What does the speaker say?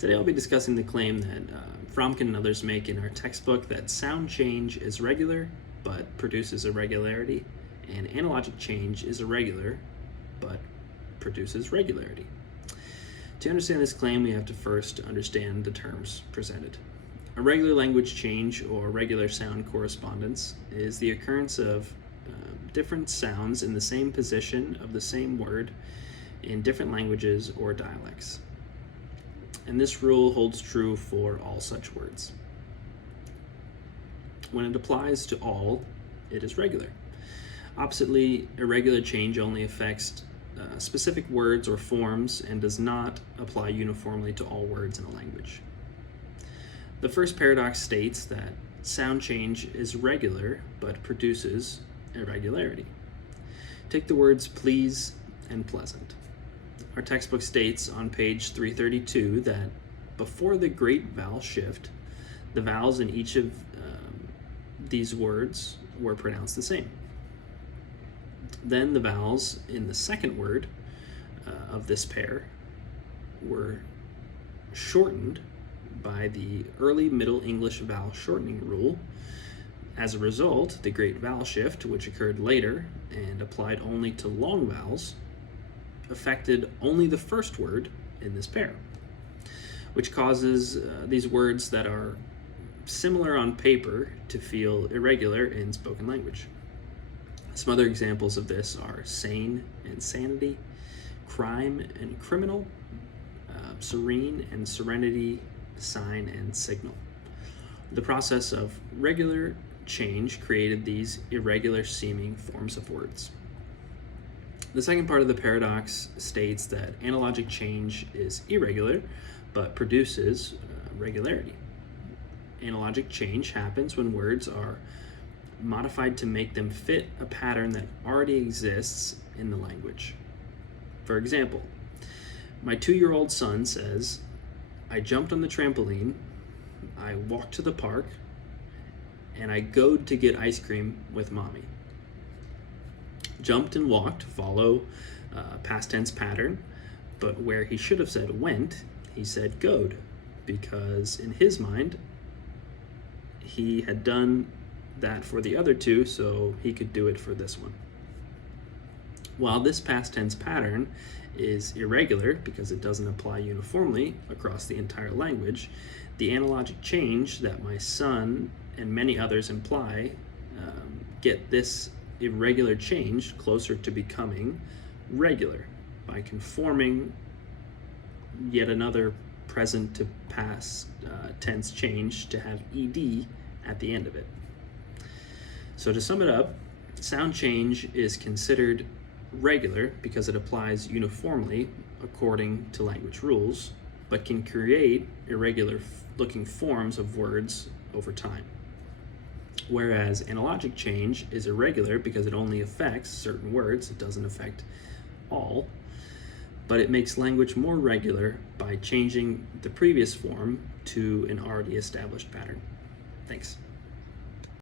Today I'll be discussing the claim that Fromkin and others make in our textbook that sound change is regular but produces irregularity, and analogic change is irregular but produces regularity. To understand this claim, we have to first understand the terms presented. A regular language change or regular sound correspondence is the occurrence of different sounds in the same position of the same word in different languages or dialects. And this rule holds true for all such words. When it applies to all, it is regular. Oppositely, irregular change only affects specific words or forms and does not apply uniformly to all words in a language. The first paradox states that sound change is regular but produces irregularity. Take the words please and pleasant. Our textbook states on page 332 that before the great vowel shift, the vowels in each of these words were pronounced the same. Then the vowels in the second word of this pair were shortened by the early Middle English vowel shortening rule. As a result, the great vowel shift, which occurred later and applied only to long vowels, affected only the first word in this pair, which causes these words that are similar on paper to feel irregular in spoken language. Some other examples of this are sane and sanity, crime and criminal, serene and serenity, sign and signal. The process of regular change created these irregular seeming forms of words. The second part of the paradox states that analogic change is irregular but produces regularity. Analogic change happens when words are modified to make them fit a pattern that already exists in the language. For example, my 2-year-old son says, "I jumped on the trampoline, I walked to the park, and I goed to get ice cream with mommy." Jumped and walked follow past tense pattern, but where he should have said went, he said goed, because in his mind, he had done that for the other two, so he could do it for this one. While this past tense pattern is irregular because it doesn't apply uniformly across the entire language, the analogic change that my son and many others imply get this irregular change closer to becoming regular by conforming yet another present to past tense change to have ed at the end of it. So to sum it up, sound change is considered regular because it applies uniformly according to language rules, but can create irregular looking forms of words over time. Whereas analogic change is irregular because it only affects certain words, it doesn't affect all, but it makes language more regular by changing the previous form to an already established pattern. Thanks.